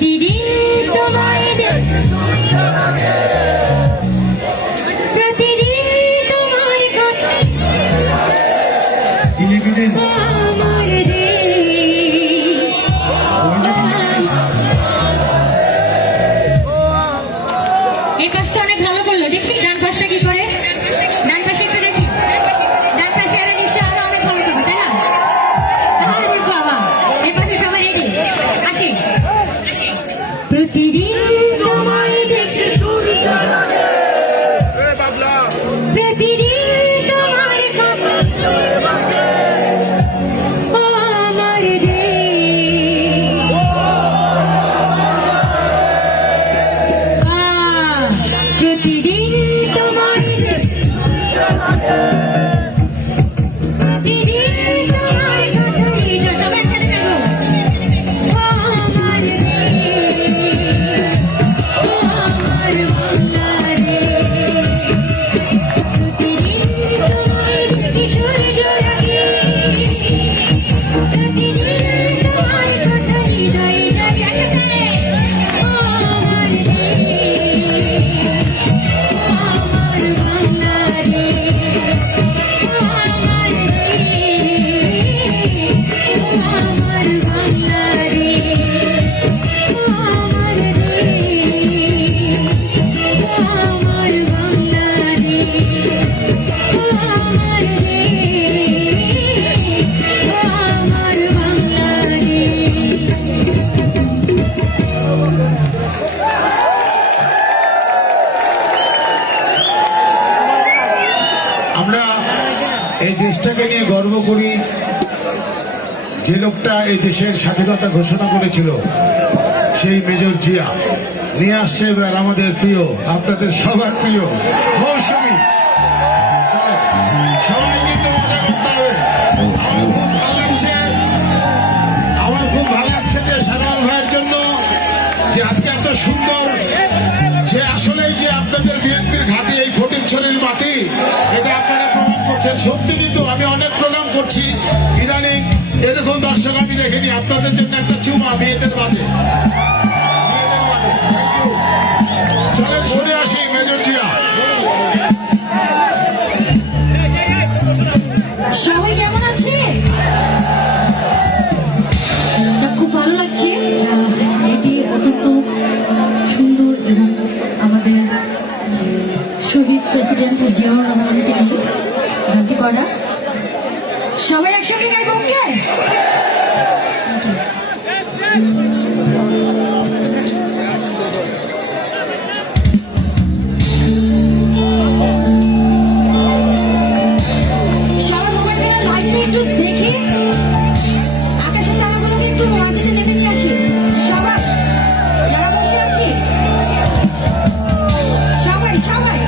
প্রতিদিন তোমায় প্রতিদিন তোমার কথা আমার রে এই কাজটা অনেক ভালো করলো। দেখছি ডান পাশটা কি করে, ডান পাশে একটু দেখি, ডান পাশে আরো নিশ্চয় আরো অনেক ভালো করবে, তাই না? আরে বাবা, এই পাশে সবাই রেডি, আসি। প্রতিদিন তোমায় দেখে সূর্য লাগে, প্রতিদিন তোমার কথা আমার রে প্রতিদিন তোমায় দেখে প্রতিদিন তোমার কথা সবাই একসাথে থাকো আমার রে আমার বাংলা রে প্রতিদিন তোমায় দেখে সূর্য লাগে, প্রতিদিন তোমার কথা হৃদয়ে জাগে একসাথে আমার রে আমার বাংলা রে আমার বাংলা রে আমার বাংলা রে আমার বাংলা রে। আমরা এই দেশটাকে নিয়ে গর্ব করি। যে লোকটা এই দেশের স্বাধীনতা ঘোষণা করেছিল সেই মেজর জিয়া নিয়ে আসছে এবার আমাদের প্রিয়, আপনাদের সবার প্রিয় মৌসুমী। সবাই কিন্তু মজা করতে হবে। আমার খুব ভালো লাগছে যে সাধারণ ভাইয়ের জন্য যে আজকে এত সুন্দর, যে আসলে যে আপনাদের বিএনপির ঘাঁটি এই ফটিকছড়ির মাটি, এটা আপনারা প্রমাণ করছেন। সত্যি কিন্তু আমি অনেক প্রণাম করছি, ইদানিং এরকম দর্শক আমি দেখিনি। আপনাদের জন্য একটা চুমা মেয়েদের মাঝে, মেয়েদের মাঝে। Thank you. চলেন শুনে আসি মেজর জিয়া। সবাই কেমন আছে? খুব ভালো লাগছে। এটি অত্যন্ত সুন্দর এবং আমাদের শহীদ প্রেসিডেন্ট জিয়াউর রহমানকে নিয়ে গানটি করা। সবাই একসঙ্গে গাইব, কে? সবার মোবাইল লাইটটা একটু দেখি, আকাশের তারাগুলোকে একটু মাটিতে নেমে নিয়ে আসি। সবাই যারা বসে আছি, সবাই সবাই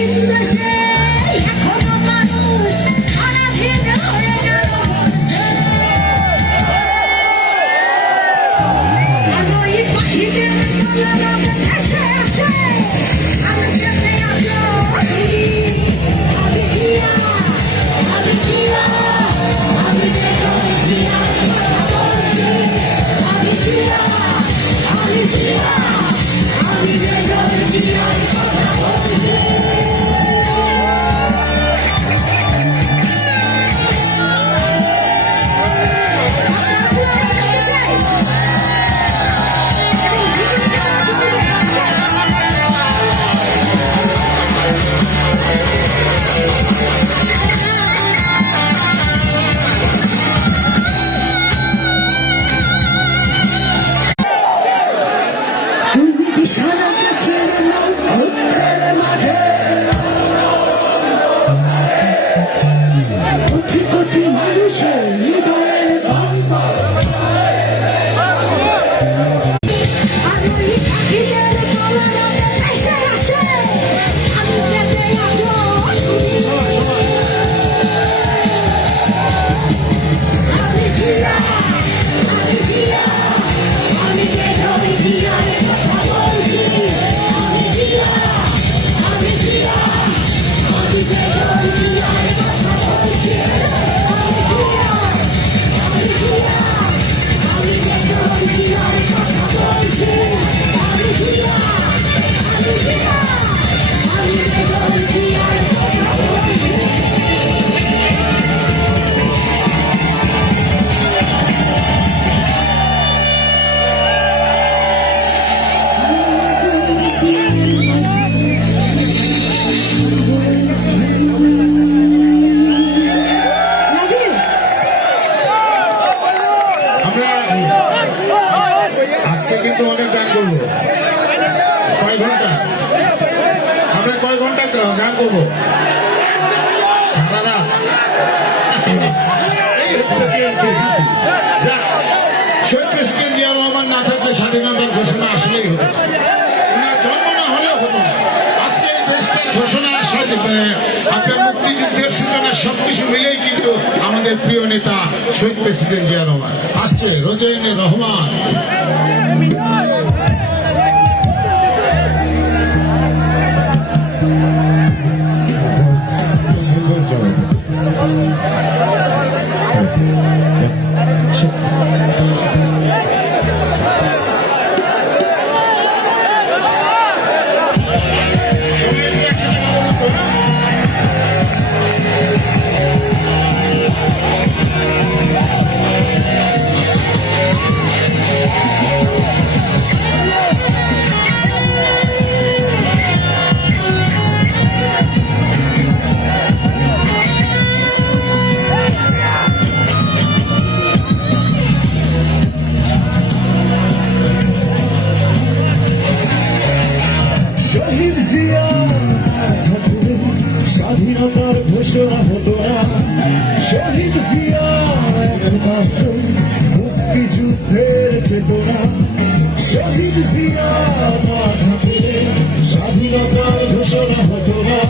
স্বাধীন দেশে এখনো মানুষ পরাধীন হয়ে গেল। আর ওই পাখিদের কলরব ভেসে আসে সামনে আসো। আমি জিয়া, আমি জিয়া, আমি দেশের জিয়ার কথা বলছি। আমি জিয়া, আমি জিয়া, আমি দেশের জিয়ার কথা বলছি। তুমি বিশাল আকাশের নক্ষত্রের মাঝে কোটি কোটি মানুষের হৃদয়ের গল্প। আর ওই পাখিদের কলরবে ভেসে আসে সামনেতে আছো। আমি জিয়া, আমি জিয়া, আমি দেশের জিয়ার কথা বলছি। আমি জিয়া, আমি জিয়া, আমি দেশের জিয়ার কথা বলছি। আমি জিয়া, আমি জিয়া, আমি দেশের জিয়ার কথা বলছি। আমি জিয়া, আমি জিয়া, আমি দেশের জিয়ার কথা বলছি। Love you. আমরা আজকে কিন্তু অনেক গান করবো। কয় ঘন্টা আমরা কয় ঘন্টা গান করবো? সারা রাত। এই হচ্ছে BNP। যাক, শহীদ প্রেসিডেন্ট জিয়া রহমান না থাকলে স্বাধীনতার ঘোষণা আসলেই হতো না। ওনার জন্ম না হলেও হতো না। আজকে এই দেশটার ঘোষণা আপনার মুক্তিযুদ্ধের সূচনা সবকিছু মিলেই কিন্তু আমাদের প্রিয় নেতা শহীদ প্রেসিডেন্ট জিয়া রহমান আসছে। রোজাইনে রহমান। শহীদ জিয়া থাকলে স্বাধীনতার ঘোষণা হতো না। শহীদ জিয়া একমাত্র মুক্তিযুদ্ধের চেতনা। শহীদ জিয়া না থাকলে স্বাধীনতার ঘোষণা হতো না।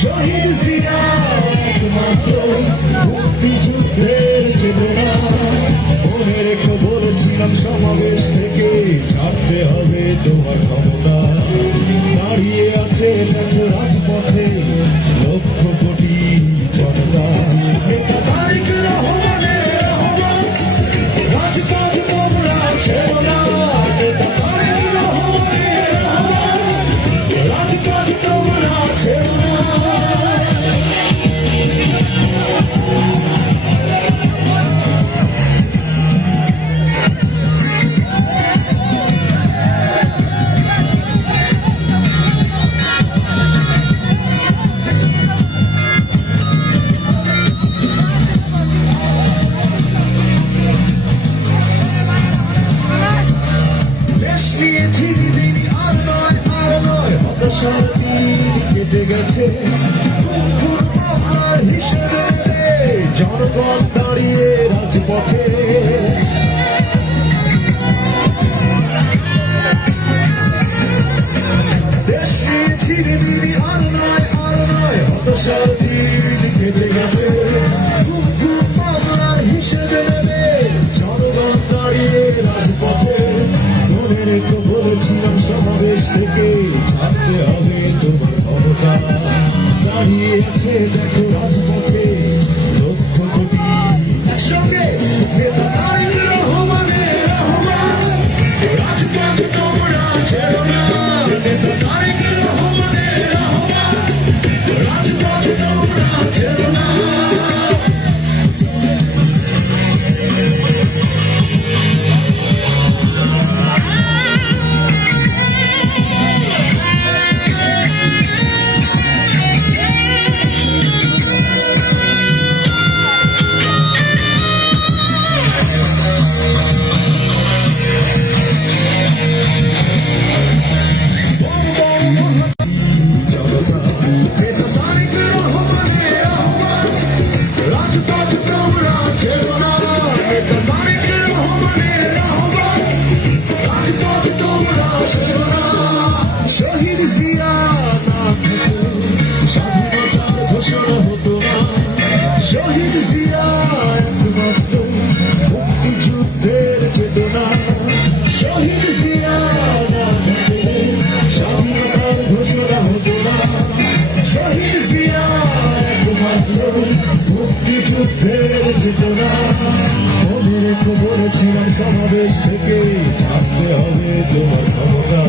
শহীদ জিয়া একমাত্র মুক্তিযুদ্ধের চেতনা। মনে রেখে বলেছিলাম সমাবেশ থেকে ছাড়তে হবে তোমার ক্ষমতা। দাঁড়িয়ে আছে দেখো রাজপথে লক্ষ কোটি জনতা। নেতা তারেক রহমানের রহমান, রাজপথ তোমরা ছেড়ো না। নেতা তারেক রহমানের রহমান, রাজপথ তোমরা ছেড়ো না। কেটে গেছে হিসেবে জনগণ দাঁড়িয়ে রাজপথে। দেশ নিয়ে ছিনিমিনি আর নয় দিন কেটে গেছে খুব খুব মামলার হিসেবে নেবে জনগণ দাঁড়িয়ে রাজপথে মনে রেখো বলেছিলাম সমাবেশ থেকে ছাড়তে হবে তোমার ক্ষমতা দাঁড়িয়ে আছে দেখো রাজপথে লক্ষ কোটি একসঙ্গে নেতা তারেক রহমানের রহমান রাজপথ তোমরা ছেড়ো না নেতা তারেক রহমানের রহমান রাজপথ তোমরা ছেড়ো না নেতা তারেক রহমানের রহমান রাজপথ তোমরা ছেড়ো না নেতা তারেক রহমানের রহমান রাজপথ তোমরা ছেড়ো না শহীদ জিয়া না থাকলে স্বাধীনতার ঘোষণা হতো না শহীদ জিয়া একমাত্র মুক্তিযুদ্ধের চেতনা শহীদ জিয়া না থাকলে স্বাধীনতার ঘোষণা হতো না শহীদ জিয়া একমাত্র মুক্তিযুদ্ধের চেতনা মনে রেখো বলেছিলাম সমাবেশ থেকে ছাড়তে হবে তোমার ক্ষমতা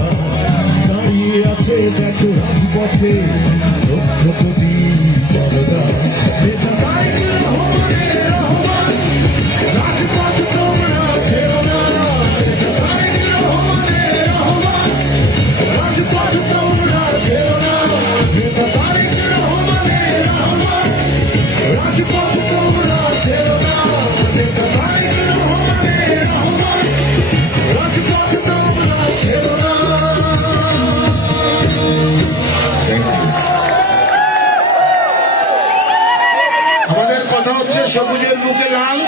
দাঁড়িয়ে আছে দেখো রাজপথে লক্ষ কোটি জনতা নেতা তারেক রহমানের রহমান রাজপথ তোমরা ছেড়ো না নেতা তারেক রহমানের রহমান রাজপথ তোমরা ছেড়ো না নেতা তারেক রহমানের রহমান রাজপথ তোমরা ছেড়ো না নেতা তারেক রহমানের রহমান রাজপথ তোমরা ছেড়ো না আমাদের কথা হচ্ছে সবুজের বুকে লাল,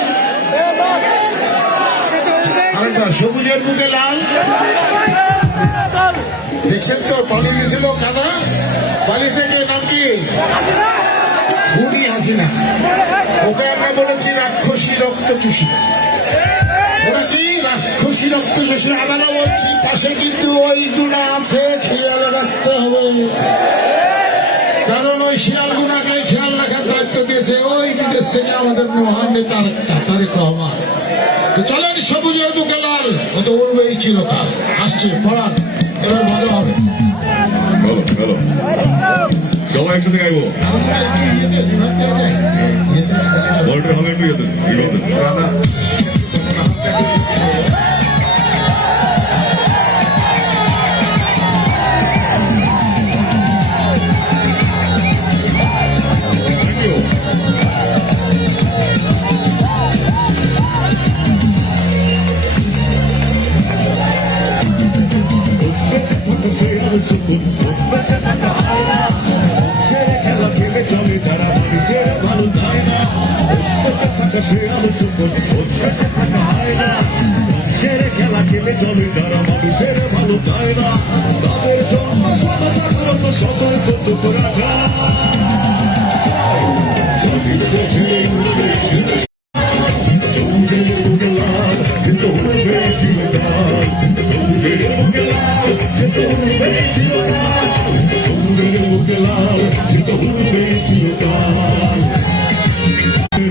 আরেকবার সবুজের বুকে লাল। দেখছেন তো পালিয়ে গেছিল কাদা, পালিয়েছে কে, নাম কি? খুনি হাসিনা। ওকে আমরা বলেছি রাক্ষসী রক্ত চুষি। ওরা কি রাক্ষসী রক্ত চুষি? আমরা বলছি পাশে কিন্তু ওই গুণা আছে, খেয়াল রাখতে হবে, কারণ ওই শিয়ালগুনাকে খেয়াল রাখার দায়িত্ব দিয়েছে ওই বিদেশ থেকে আমাদের মহান নেতা তারেক রহমান। তো চলেন সবুজের বুকে লাল, ও তো উড়বেই চিরকাল। আসছে পড়ান, এবার ভালো হবে। ভালো ভালো সবাই একসাথে গাইবো আমরা একটু ইয়েতে বিভাগ দেওয়া যায়, ইয়েতে বলটার হবে একটু ইয়েতে রানা থ্যাংক ইউ খেলা খেলে চলে তারা মানুষের ভালো যায় না সে আলোচনা হয় না সেরে খেলা খেলে চলে তারা মানুষের ভালো যায় না তাদের জন্য সদা জাগ্রত সতর্ক চোখ রাখা স্বাধীন দেশে সবুজের বুকে লাল কিন্তু উড়বে চিরকাল সবুজের বুকে লাল কিন্তু উড়বে চিরকাল সবুজের বুকে লাল কিন্তু উড়বে চিরকাল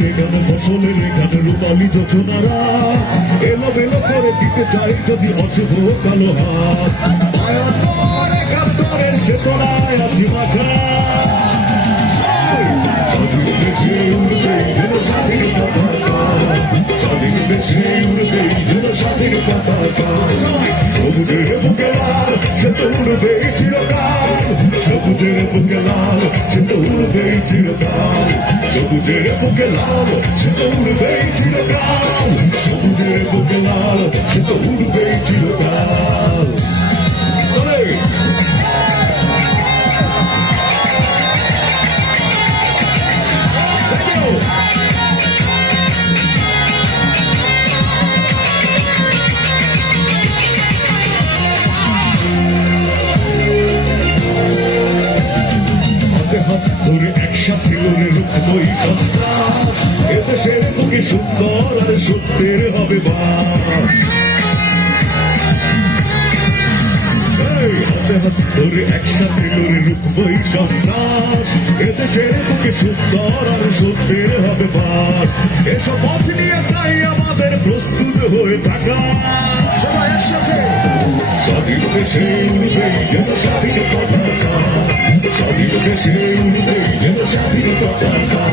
এখানে ফসলের এখানে রূপালী যোজনারা এলো বেলো করে দিতে চাই যদি অশুভ কালো হাত আয়াত্তর একাত্তরের চেতনায় আছি মাখা স্বাধীন দেশে উড়বে যেন স্বাধীন পতাকা স্বাধীন দেশে উড়বে যেন স্বাধীন পতাকা সবুজের বুকে লাল সে তো উড়বে চিরকাল সবুজের বুকে লাল সে তো উড়বে চিরকাল সবুজের বুকে লাল সে তো উড়বে চিরকাল সবুজের বুকে লাল সে তো উড়বে চিরকাল ওই সন্ত্রাস এদেশের বুকে সুন্দর আর সত্যের হবে বাস এই হাতে হাত ধরে একসাথে লড়ে রুখবই সন্ত্রাস এদেশের বুকে সুন্দর আর সত্যের হবে বাস এসব পথ নিয়ে তাই আমাদের প্রস্তুত হয়ে থাকা সবাই একসাথে স্বাধীন দেশে উঠবেই যেন স্বাধীন পতাকা স্বাধীন দেশে উঠবেই যেন স্বাধীন পতাকা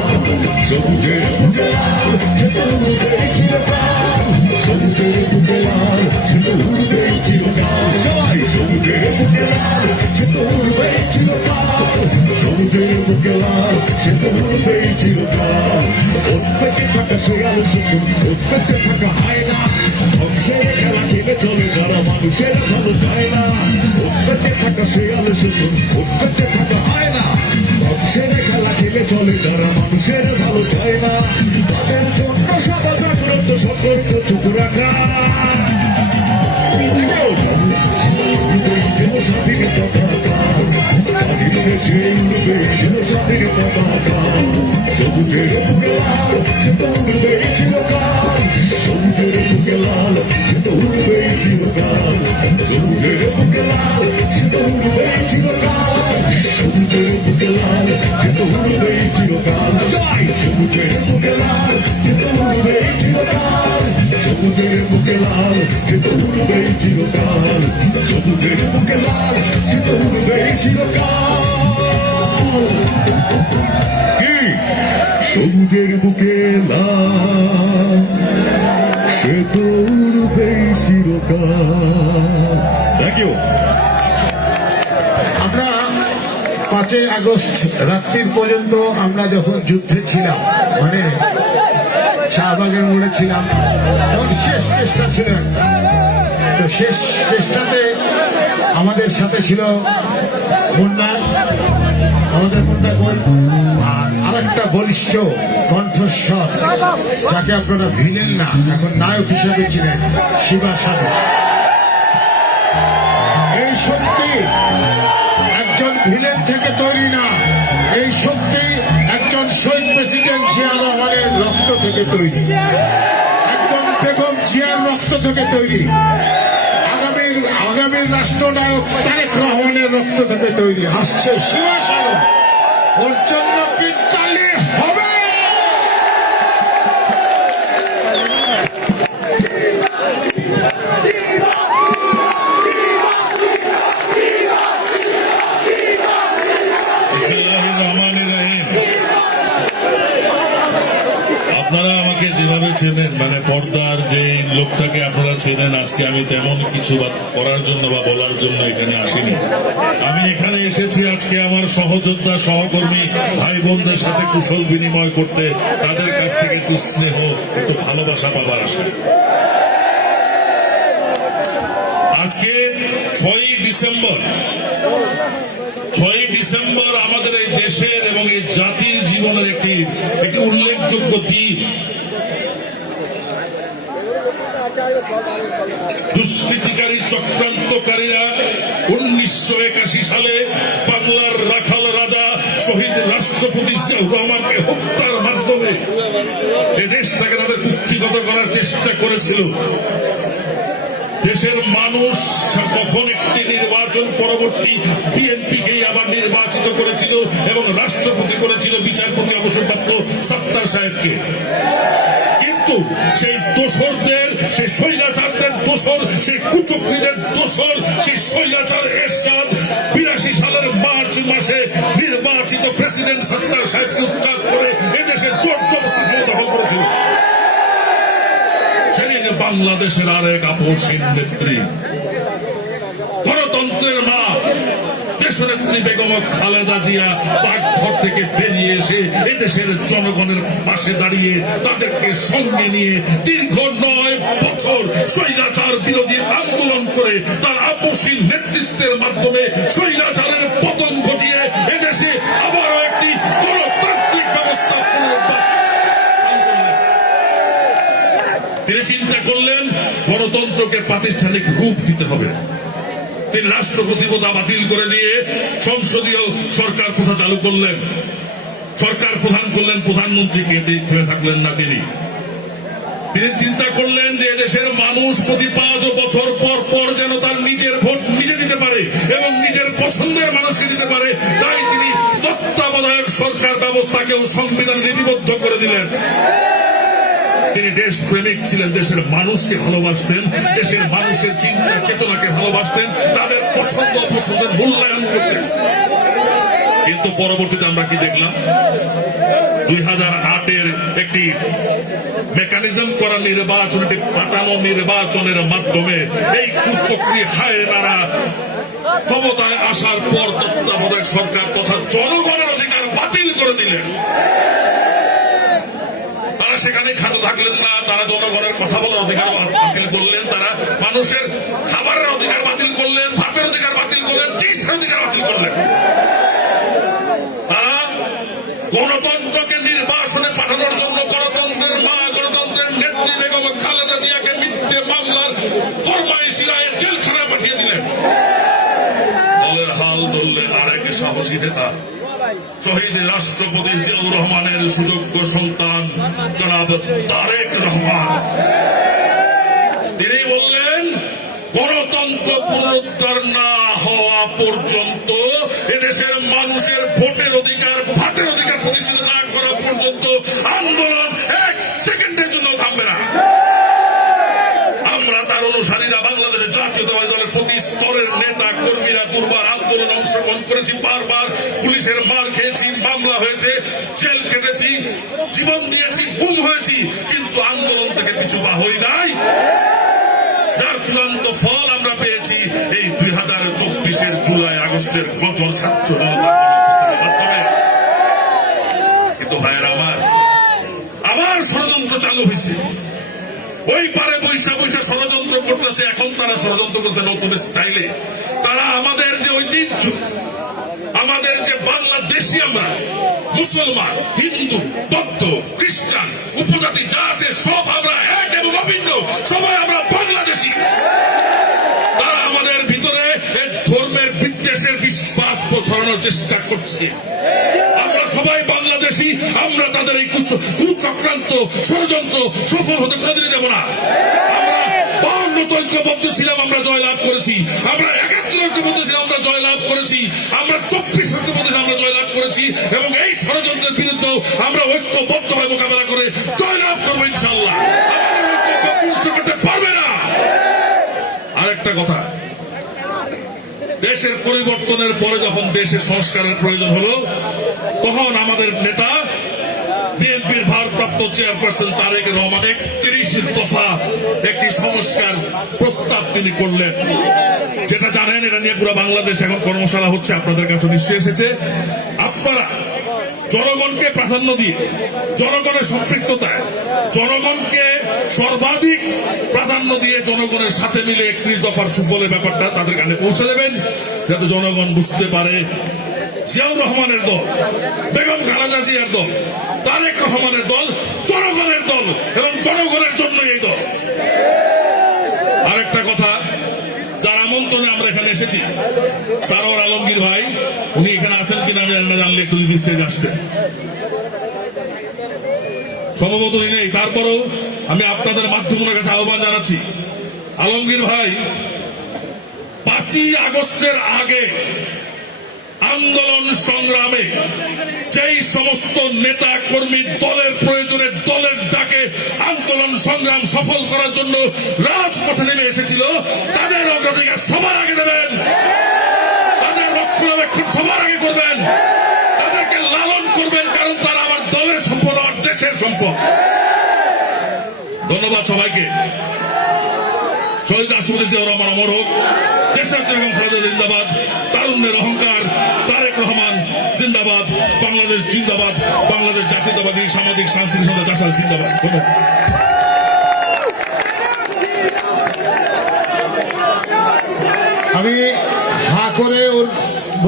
সবুজের বুকে লাল সেটা উঠবেই চিরকাল সবুজের বুকে লাল সেটা উঠবেই চিরকাল সবাই সবুজের বুকে লাল সেটা উঠবেই চিরকাল সবুজের বুকে লাল সেটা উঠবেই চিরকাল উঠবেকে থাকা শেয়াল শুকুন উঠবেকে থাকা হয় না ধ্বংসের খেলা খেলে চলে যারা মানুষের ভালো চায় না উঠবেকে থাকা শেয়াল শুকুন উঠবেকে থাকা হয় না ধ্বংসের খেলা খেলে চলে যারা মানুষের ভালো চায় না তাদের জন্য সদা জাগ্রত সতর্ক চুপ রাখা যেন স্বাধীন পতাকা স্বাধীন দেশে উঠবে যেন স্বাধীন পতাকা সবুজের বুকে লাল সেটা উঠবেই চিরকাল সবুজের বুকে লাল সেটা উঠবেই চিরকাল সবুজের বুকে লাল সেটা উঠবেই চিরকাল সবুজের বুকে লাল সেটা উঠবেই চিরকাল চাই সবুজের বুকে লাল সেটা উঠবেই চিরকাল সবুজের বুকে লাল সেটা উঠবেই চিরকাল সবুজের বুকে লাল সেটা উঠবেই চিরকাল কি সবুজের বুকে লাল সে তো উড়বেই চিরকাল থ্যাংক ইউ আমরা 5ই আগস্ট রাত্রির পর্যন্ত আমরা যখন যুদ্ধে ছিলাম মানে শাহবাগের মোড়ে ছিলাম তখন শেষ চেষ্টা ছিল একটা। তো শেষ চেষ্টাতে আমাদের সাথে ছিল মুন্না আমাদের মুন্না কই আর আরেকটা বলিষ্ঠ কণ্ঠস্বর যাকে আপনারা ভিলেন না এখন নায়ক হিসেবে চিনেন শিবা সাগর এই শক্তি একজন ভিলেন থেকে তৈরি না এই শক্তি একজন শহীদ প্রেসিডেন্ট জিয়া রহমানের রক্ত থেকে তৈরি একজন বেগম জিয়ার রক্ত থেকে তৈরি আগামীর রাষ্ট্রনায়ক তারেক রহমানের রক্ত থেকে তৈরি আসছে শিবা সাগর ওর জন্য কি তালি হবে আপনারা আমাকে যেভাবে চেনেন মানে পর্দার যে লোকটাকে আপনারা চেনেন আজকে আমি তেমন কিছু করার জন্য বা বলার জন্য এখানে আসিনি আমি এখানে এসেছি আজকে আমার সহযোদ্ধা সহকর্মী ভাই বোনদের সাথে কুশল বিনিময় করতে তাদের কাছ থেকে একটু স্নেহ একটু ভালোবাসা পাবার আশা আজকে 6ই ডিসেম্বর আমাদের এই দেশের এবং এই জাতির জীবনের একটি উল্লেখযোগ্য দিন দুষ্কৃতিকারী চক্রান্তকারীরা 1981 সালে বাংলার রাখাল রাজা শহীদ রাষ্ট্রপতি জিয়াউর রহমানকে হত্যার মাধ্যমে এই দেশটাকে তাদের কুক্ষিগত করার চেষ্টা করেছিল দেশের মানুষ তখন একটি নির্বাচন পরবর্তী বিএনপিকেই আবার নির্বাচিত করেছিল এবং রাষ্ট্রপতি করেছিল বিচারপতি অবসরপ্রাপ্ত সাত্তার সাহেবকে কিন্তু সেই দোসরদের সেই স্বৈরাচারদের দোসর সেই কুচক্রীদের দোসর সেই স্বৈরাচার এরশাদ 82 সালের মার্চ মাসে নির্বাচিত প্রেসিডেন্ট সাত্তার সাহেবকে উৎখাত করে এদেশে জোর জবরদস্তি দখল করেছিল সেদিন বাংলাদেশের আরেক আপসহীন নেত্রী গণতন্ত্রের মা দেশনেত্রী বেগম খালেদা জিয়া পাকঘর থেকে বেরিয়ে এসে এদেশের জনগণের পাশে দাঁড়িয়ে তাদেরকে সঙ্গে নিয়ে দীর্ঘ 9 বছর স্বৈরাচার বিরোধী আন্দোলন করে তার আপসহীন নেতৃত্বের মাধ্যমে স্বৈরাচারের পতন ঘটিয়ে এদেশে আবারও একটি গণতান্ত্রিক ব্যবস্থা তিনি চিন্তা করলেন গণতন্ত্রকে প্রাতিষ্ঠানিক রূপ দিতে হবে তিনি রাষ্ট্রপতি পদ বাতিল করে দিয়ে সংসদীয় সরকার প্রথা চালু করলেন সরকার প্রধান করলেন, প্রধানমন্ত্রীকে ফেলে থাকলেন না তিনি চিন্তা করলেন যে দেশের মানুষ প্রতি 5 বছর পর পর যেন তার নিজের ভোট নিজে দিতে পারে এবং নিজের পছন্দের মানুষকে দিতে পারে, তাই তিনি তত্ত্বাবধায়ক সরকার ব্যবস্থাকেও সংবিধান লিপিবদ্ধ করে দিলেন। তিনি দেশপ্রেমিক ছিলেন, দেশের মানুষকে ভালোবাসতেন, দেশের মানুষের চিন্তা চেতনাকে ভালোবাসতেন, তাদের পছন্দ অপছন্দের মূল্যায়ন করতেন। কিন্তু পরবর্তীতে আমরা কি দেখলাম? 2008-এর একটি মেকানিজম করা নির্বাচন, একটি পাতানো নির্বাচনের মাধ্যমে এই কুচক্রী হায়নারা ক্ষমতায় আসার পর তত্ত্বাবধায়ক সরকার তথা জনগণের অধিকার বাতিল করে দিলেন। তারা সেখানে খাটো থাকলেন না, তারা জনগণের কথা বলার অধিকার বাতিল করলেন, তারা মানুষের খাবারের অধিকার বাতিল করলেন, ভাতের অধিকার বাতিল করলেন, চিকিৎসার অধিকার বাতিল করলেন। তারা গণতন্ত্রকে নির্বাসনে পাঠানোর জন্য গণতন্ত্রের মা, গণতন্ত্রের নেত্রী বেগম খালেদা জিয়াকে মিথ্যে মামলার ফরমাইশি রায়ে জেলখানায় পাঠিয়ে দিলেন। দলের হাল ধরলেন আরেক সাহসী নেতা, শহীদ রাষ্ট্রপতি জিয়াউর রহমানের সুযোগ্য সন্তান জনাব তারেক রহমান। তিনি বললেন, গণতন্ত্র পুনরুদ্ধার না হওয়া পর্যন্ত এদেশের মানুষের ভোটের অধিকার, ভাতের অধিকার প্রতিষ্ঠিত না করা পর্যন্ত আন্দোলন 1 সেকেন্ডের জন্য থামবে না। আমরা তার অনুসারীরা বাংলাদেশের জাতীয়তাবাদী দলের প্রতি স্তরের নেতা কর্মীরা দুর্বার আন্দোলন অংশগ্রহণ করেছি, বারবার পুলিশের মার খেয়েছি, মামলা হয়েছে, জেল কেটেছি, জীবন দিয়েছি, গুম হয়েছি, কিন্তু আন্দোলন থেকে পিছু পা হই নাই। যার চূড়ান্ত ফল আমরা পেয়েছি এই 2024-এর জুলাই আগস্টের গজল ছাত্র জনতার মাধ্যমে। কিন্তু ভাইয়েরা আমার ষড়যন্ত্র চালু হয়েছে, ওই পারে বৈশা বৈশা ষড়যন্ত্র করতেছে। এখন তারা ষড়যন্ত্র করতে নতুন স্টাইলে। তারা আমাদের যে ঐতিহ্য, আমাদের যে বাংলাদেশি, আমরা মুসলমান, হিন্দু, বৌদ্ধ, খ্রিস্টান, উপজাতি যা আছে সব আমরা এক এবং অভিন্ন, সবাই আমরা বাংলাদেশি। তারা আমাদের ভিতরে ধর্মের বিদ্বেষের বিশ্বাস ছড়ানোর চেষ্টা করছে। আমরা সবাই বাংলাদেশি, আমরা তাদের এই কুচক্রান্ত ষড়যন্ত্র সফল হতে কোনদিনই দেব না। আমরা 52 ঐক্যবদ্ধ ছিলাম, আমরা জয়লাভ করেছি। আমরা 71 ঐক্যবদ্ধ ছিলাম, আমরা জয়লাভ করেছি। আমরা 24 ঐক্যবদ্ধ ছিলাম, আমরা জয়লাভ করেছি। এবং এই ষড়যন্ত্রের বিরুদ্ধে আমরা ঐক্যবদ্ধভাবে মোকাবেলা করে জয়লাভ করবো ইনশাআল্লাহ। আমাদের ঐক্য পুষ্ট করতে পারবে না। আরেকটা কথা, দেশের পরিবর্তনের পরে যখন দেশে সংস্কারের প্রয়োজন হলো, তখন আমাদের নেতা বিএনপির ভারপ্রাপ্ত চেয়ারপারসন তারেক রহমান 31 দফা একটি সংস্কার প্রস্তাব তিনি করলেন। যেটা জানেন, এটা নিয়ে পুরো বাংলাদেশ এখন কর্মশালা হচ্ছে, আপনাদের কাছে নিশ্চয়ই এসেছে। আপনারা জনগণকে প্রাধান্য দিয়ে, জনগণের সম্পৃক্ততায়, জনগণকে সর্বাধিক প্রাধান্য দিয়ে জনগণের সাথে মিলে 31 দফার সুফলের ব্যাপারটা তাদের কানে পৌঁছে দেবেন, যাতে জনগণ বুঝতে পারে জিয়াউর রহমানের দল, বেগম খালেদা জিয়ার দল, তারেক রহমানের দল জনগণের দল এবং জনগণের জন্য এই দল। আরেকটা কথা, যার আমন্ত্রণে আমরা এখানে এসেছি, সারোয়ার আলমগীর ভাই, উনি এখানে আছেন কিনা আমি জানলে একটু স্টেজে আসতেন, সম্ভবত উনি নেই। তারপরেও আমি আপনাদের মাধ্যমের কাছে আহ্বান জানাচ্ছি, আলমগীর ভাই 5ই আগস্টের আগে আন্দোলন সংগ্রামে যেই সমস্ত নেতা কর্মী দলের প্রয়োজনে, দলের ডাকে আন্দোলন সংগ্রাম সফল করার জন্য রাজপথে নেমে এসেছিল, তাদের অগ্রাধিকার সবার আগে দেবেন, তাদের রক্ষণাবেক্ষণ সবার আগে করবেন, তাদেরকে লালন করবেন, কারণ তারা আমার দলের সম্পদ, আমার দেশের সম্পদ। ধন্যবাদ সবাইকে। শহীদ রাষ্ট্রপতি জিয়াউর রহমান অমর হোক, দেশের বেগম খালেদা জিন্দাবাদ, তারুণ্যের অহংকার তারেক রহমান জিন্দাবাদ, বাংলাদেশ জিন্দাবাদ, বাংলাদেশ জাতীয়তাবাদী সামাজিক সাংস্কৃতিক সংস্থা জিন্দাবাদ। আমি হা করে ওর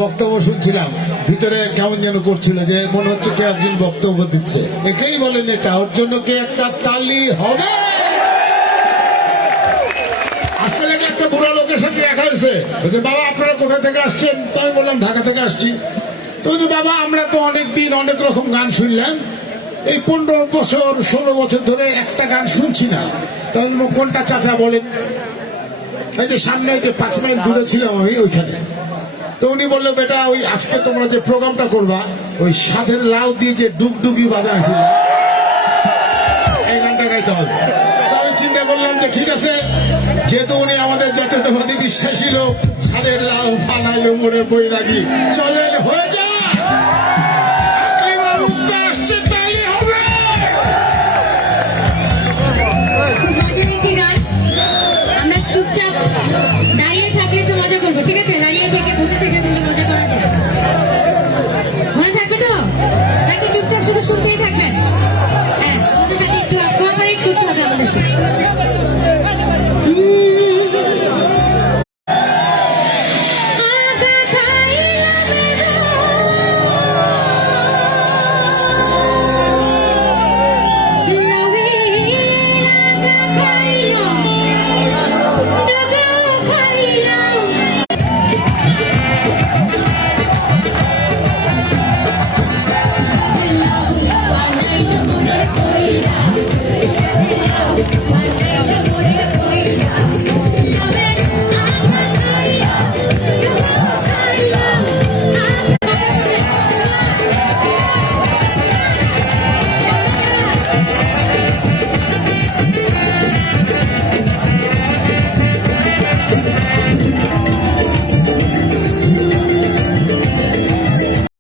বক্তব্য শুনছিলাম, ভিতরে কেমন যেন করছিল, যে মনে হচ্ছে কে একজন বক্তব্য দিচ্ছে। এটাই বলে নেতা, ওর জন্য কে একটা তালি হবে। আসলে একটা বুড়া লোকের সাথে দেখা হয়েছে, বাবা আপনারা কোথা থেকে আসছেন? তো আমি বললাম ঢাকা থেকে আসছি। তো বলছে, বাবা আমরা তো অনেক দিন অনেক রকম গান শুনলাম, এই 15 বছর 16 বছর ধরে একটা গান শুনছি না। তখন কোনটা চাচা বলেন? এই যে সামনে যে 5 মাইল দূরে ছিলাম আমি ওইখানে। তো উনি বললো, বেটা ওই আজকে তোমরা যে প্রোগ্রামটা করবা ওই সাধের লাউ দিয়ে যে ডুগডুগি বাজা ছিল এই গানটা গাইতে হবে। তো আমি চিন্তা করলাম যে ঠিক আছে, যেহেতু উনি আমাদের জাতীয়তাবাদী বিশ্বাসী লোক, সাধের লাউ ফানাইলো মনে বই রাখি, চলে হয়ে যায়।